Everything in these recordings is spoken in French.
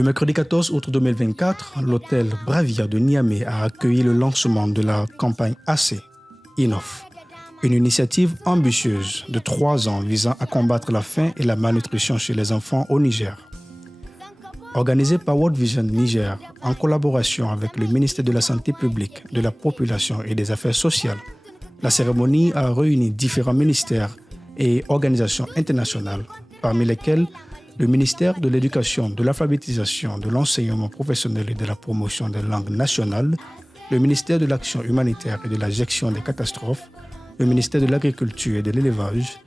Le mercredi 14 août 2024, l'hôtel Bravia de Niamey a accueilli le lancement de la campagne AC, Innov, une initiative ambitieuse de 3 ans visant à combattre la faim et la malnutrition chez les enfants au Niger. Organisée par World Vision Niger en collaboration avec le ministère de la Santé publique, de la Population et des Affaires sociales, la cérémonie a réuni différents ministères et organisations internationales, parmi lesquelles le ministère de l'Éducation, de l'Alphabétisation, de l'Enseignement professionnel et de la Promotion des langues nationales, le ministère de l'Action humanitaire et de la gestion des catastrophes, le ministère de l'Agriculture et de l'Élevage,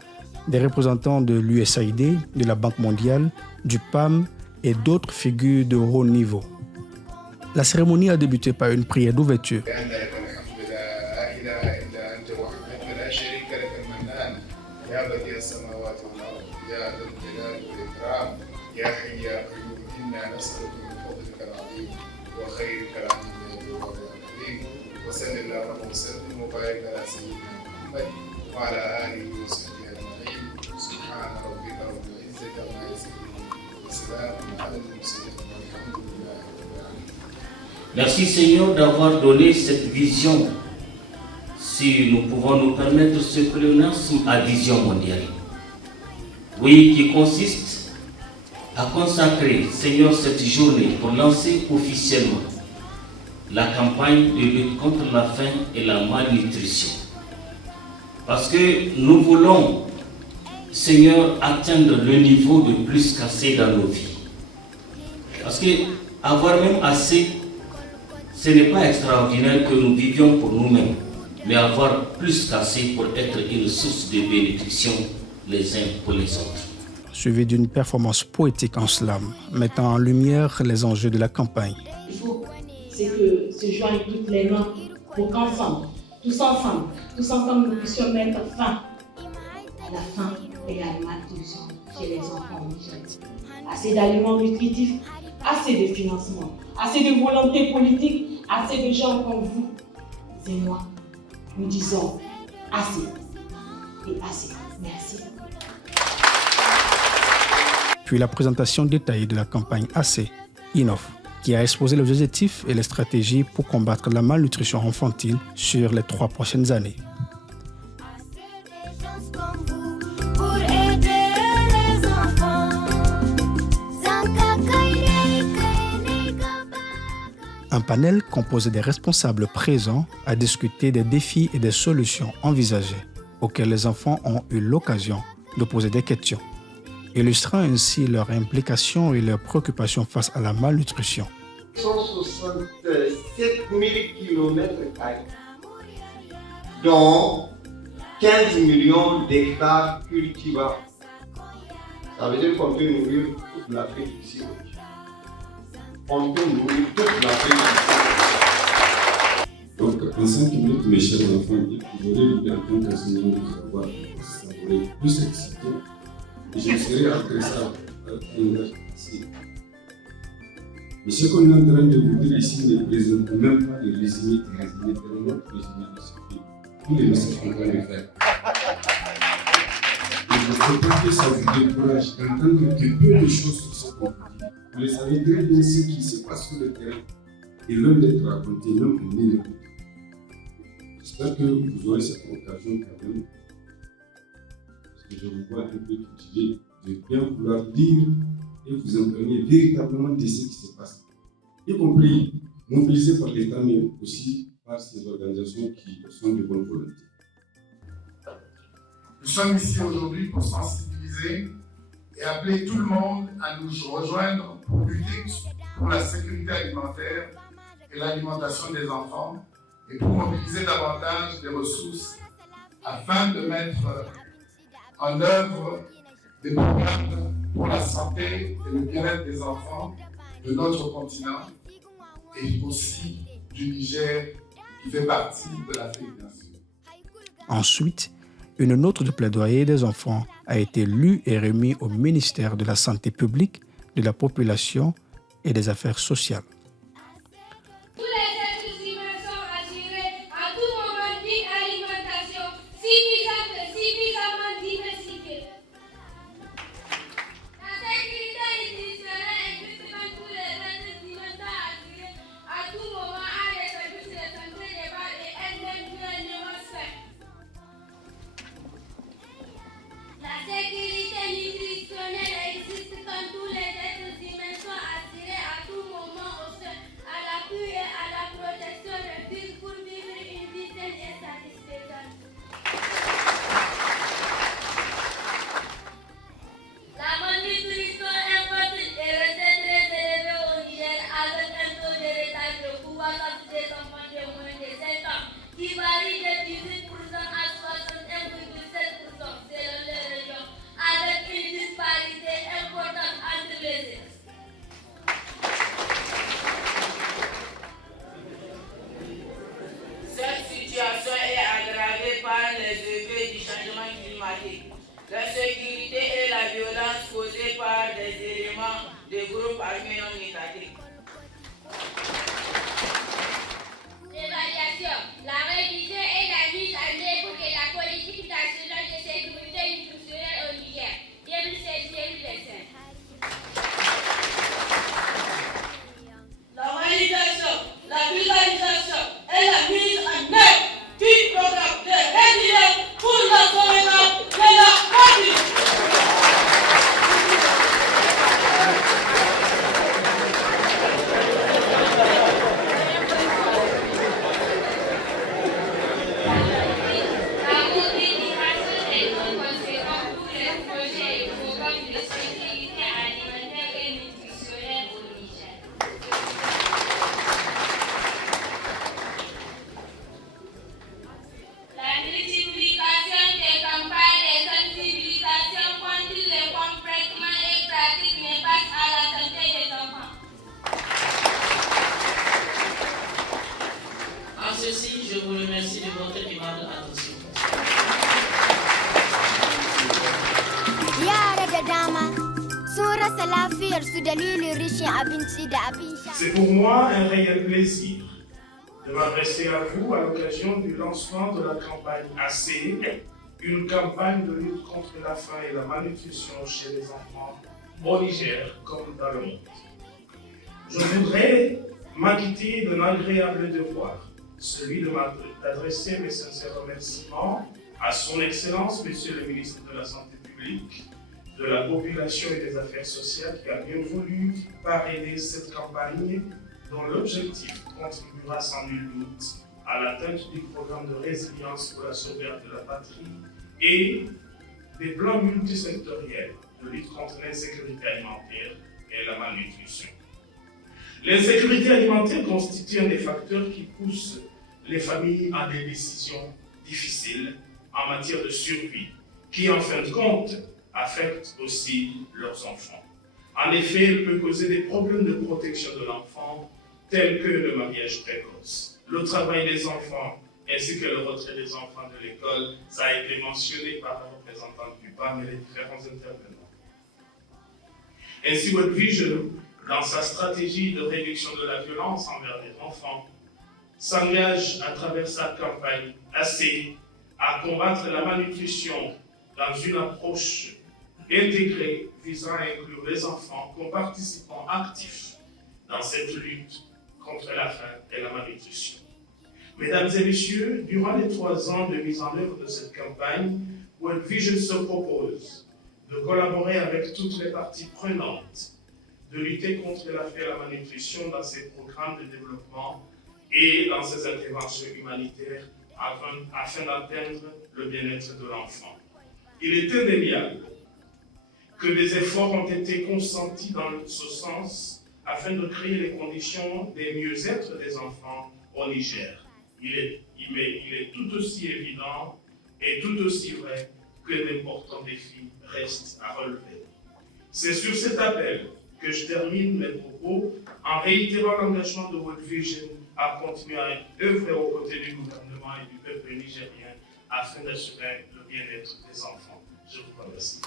des représentants de l'USAID, de la Banque mondiale, du PAM et d'autres figures de haut niveau. La cérémonie a débuté par une prière d'ouverture. Merci Seigneur d'avoir donné cette vision. Si nous pouvons nous permettre ce pléonasme à vision mondiale. Oui, qui consiste à consacrer, Seigneur, cette journée pour lancer officiellement la campagne de lutte contre la faim et la malnutrition. Parce que nous voulons, Seigneur, atteindre le niveau de plus qu'assez dans nos vies. Parce que avoir même assez, ce n'est pas extraordinaire que nous vivions pour nous-mêmes, mais avoir plus qu'assez pour être une source de bénédiction les uns pour les autres. Suivi d'une performance poétique en slam, mettant en lumière les enjeux de la campagne. Il faut que se joignent toutes les mains pour qu'ensemble, tous ensemble, nous puissions mettre fin à la faim et à la malnutrition chez les enfants au Niger. Assez d'aliments nutritifs, assez de financement, assez de volonté politique, assez de gens comme vous et moi. Nous disons assez et assez. Merci. Puis la présentation détaillée de la campagne AC, Innov, qui a exposé les objectifs et les stratégies pour combattre la malnutrition infantile sur les 3 prochaines années. Un panel composé des responsables présents a discuté des défis et des solutions envisagées auxquels les enfants ont eu l'occasion de poser des questions, illustrant ainsi leur implication et leurs préoccupations face à la malnutrition. 167 000 km², dont 15 millions d'hectares cultivables. Ça veut dire qu'on peut nourrir toute l'Afrique ici. On peut nourrir toute l'Afrique ici. Donc, en 5 minutes, mes chers enfants, vous aurez l'idée en tant qu'enseignant de savoir ça aurait plus excité. Et je serai après ça ici. Mais ce qu'on est en train de vous dire ici ne présente même pas le résumé tellement résumé de ce qui tous les messages qu'on va le faire. Et il ne faut pas que ça vous décourage d'entendre que peu de choses sur ce qu'on vous dit. Vous le savez très bien ce qui se passe sur le terrain et l'un d'être raconté même en minute. J'espère que vous aurez cette occasion quand même, parce que je vous vois un peu cultivé, de bien vouloir dire et vous imprégner véritablement de ce qui se passe, y compris mobilisé par l'État, mais aussi par ces organisations qui sont de bonne volonté. Nous sommes ici aujourd'hui pour sensibiliser et appeler tout le monde à nous rejoindre pour lutter pour la sécurité alimentaire et l'alimentation des enfants et pour mobiliser davantage des ressources afin de mettre en œuvre des programmes pour la santé et le bien-être des enfants de notre continent et aussi du Niger qui fait partie de l'Afrique, bien sûr. Ensuite, une note de plaidoyer des enfants a été lue et remise au ministère de la Santé publique, de la Population et des Affaires sociales. Tous les êtres humains sont attirés à tout moment d'une alimentation suffisamment diversifiée. La sécurité nutritionnelle est justement tous les l'insécurité et la violence causées par des éléments des groupes armés non étatiques. L'évaluation, la révision et la mise en œuvre de la politique nationale de sécurité institutionnelle au Niger, 2016-2025. La validation, la visualisation et la mise en œuvre du programme de résilience pour la sauvegarde de la patrie. La mobilisation des fonds conséquents pour les projets et programmes de sécurité alimentaire et nutritionnelle au Niger. La multiplication des campagnes de sensibilisation contre les comportements et pratiques néfastes à la santé des enfants. En ceci, je vous remercie de votre aimable attention. C'est pour moi un réel plaisir de m'adresser à vous à l'occasion du lancement de la campagne AC, une campagne de lutte contre la faim et la malnutrition chez les enfants au Niger comme dans le monde. Je voudrais m'acquitter d'un agréable devoir, celui d'adresser mes sincères remerciements à son Excellence, Monsieur le ministre de la Santé publique, de la Population et des Affaires sociales qui a bien voulu parrainer cette campagne dont l'objectif contribuera sans nul doute à l'atteinte du programme de résilience pour la sauvegarde de la patrie et des plans multisectoriels de lutte contre l'insécurité alimentaire et la malnutrition. L'insécurité alimentaire constitue un des facteurs qui poussent les familles à des décisions difficiles en matière de survie, qui en fin de compte affectent aussi leurs enfants. En effet, elle peut causer des problèmes de protection de l'enfant, tels que le mariage précoce, le travail des enfants, ainsi que le retrait des enfants de l'école. Ça a été mentionné par la représentante du PAM et les différents intervenants. Ainsi, World Vision, dans sa stratégie de réduction de la violence envers les enfants, s'engage à travers sa campagne AC à combattre la malnutrition dans une approche intégrée visant à inclure les enfants comme participants actifs dans cette lutte contre la faim et la malnutrition. Mesdames et messieurs, durant les 3 ans de mise en œuvre de cette campagne, World Vision se propose de collaborer avec toutes les parties prenantes, de lutter contre la faim et la malnutrition dans ses programmes de développement et dans ses interventions humanitaires afin d'atteindre le bien-être de l'enfant. Il est indéniable que des efforts ont été consentis dans ce sens afin de créer les conditions des mieux-être des enfants au Niger. Il est tout aussi évident et tout aussi vrai que d'importants défis restent à relever. C'est sur cet appel que je termine mes propos en réitérant l'engagement de World Vision à continuer à œuvrer aux côtés du gouvernement et du peuple nigérien afin d'assurer le bien-être des enfants. Je vous remercie.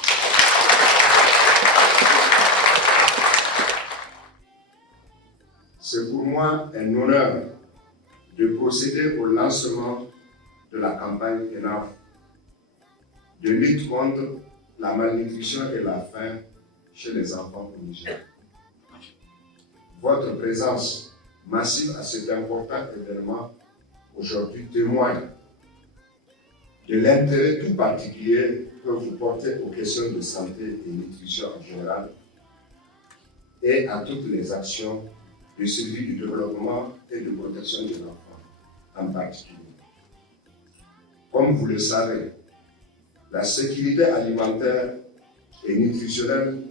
C'est pour moi un honneur de procéder au lancement de la campagne ENAF de lutte contre la malnutrition et la faim chez les enfants au Niger. Votre présence massive à cet important événement aujourd'hui témoigne de l'intérêt tout particulier que vous portez aux questions de santé et nutrition en général et à toutes les actions de suivi du développement et de protection de l'enfant en particulier. Comme vous le savez, la sécurité alimentaire et nutritionnelle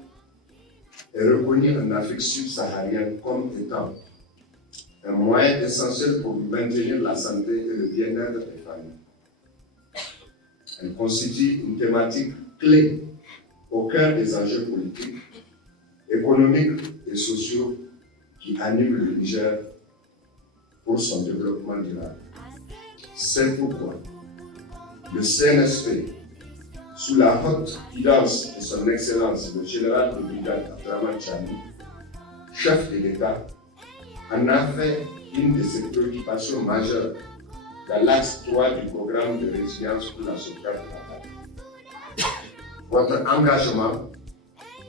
est reconnue en Afrique subsaharienne comme étant un moyen essentiel pour maintenir la santé et le bien-être des familles. Elle constitue une thématique clé au cœur des enjeux politiques, économiques et sociaux qui animent le Niger pour son développement durable. C'est pourquoi le CNSP sous la haute guidance de son Excellence le général de brigade Abdraman Chani, chef de l'État, en a fait une de ses préoccupations majeures dans l'axe 3 du programme de résilience pour la sauvegarde de la patrie. Votre engagement,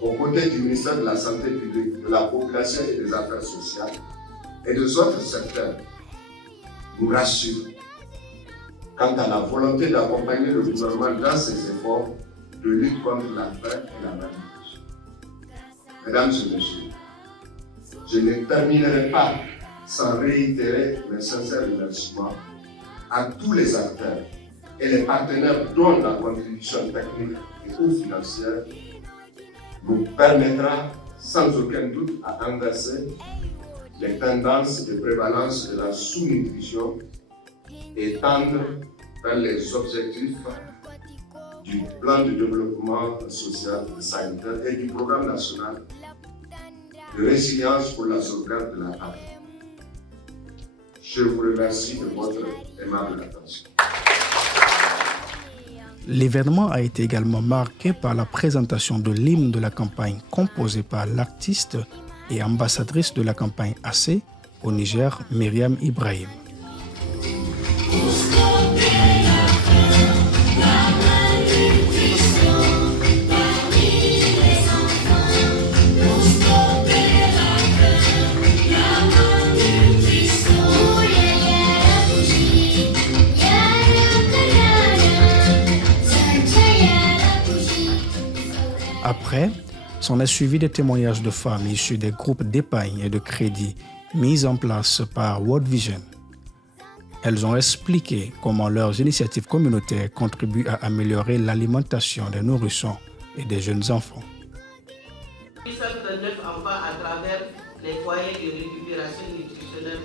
aux côtés du ministère de la Santé publique, de la Population et des Affaires sociales et des autres secteurs, nous rassure quant à la volonté d'accompagner le gouvernement dans ses efforts de lutte contre la faim et la malnutrition. Mesdames et messieurs, je ne terminerai pas sans réitérer mes sincères remerciements à tous les acteurs et les partenaires dont la contribution technique et ou financière nous permettra sans aucun doute à inverser les tendances de prévalence de la sous-nutrition et tendre vers les objectifs du plan de développement social et sanitaire et du programme national de résilience pour la sauvegarde de la patrie. Je vous remercie de votre aimable attention. L'événement a été également marqué par la présentation de l'hymne de la campagne composé par l'artiste et ambassadrice de la campagne AC au Niger, Myriam Ibrahim. Après, s'en a suivi des témoignages de femmes issues des groupes d'épargne et de crédit mis en place par World Vision. Elles ont expliqué comment leurs initiatives communautaires contribuent à améliorer l'alimentation des nourrissons et des jeunes enfants. 839 enfants à travers les foyers de récupération nutritionnelle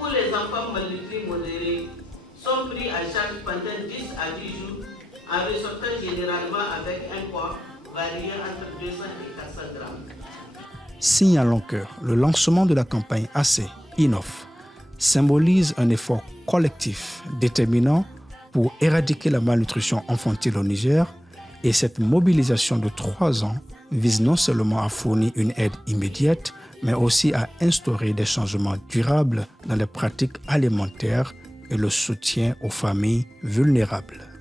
où les enfants malnutris modérés sont pris à charge pendant 10 à 10 jours en ressortant généralement avec un poids variant entre 200 et 400 grammes. Signalons que le lancement de la campagne AC INOF symbolise un effort collectif déterminant pour éradiquer la malnutrition infantile au Niger et cette mobilisation de 3 ans vise non seulement à fournir une aide immédiate mais aussi à instaurer des changements durables dans les pratiques alimentaires et le soutien aux familles vulnérables.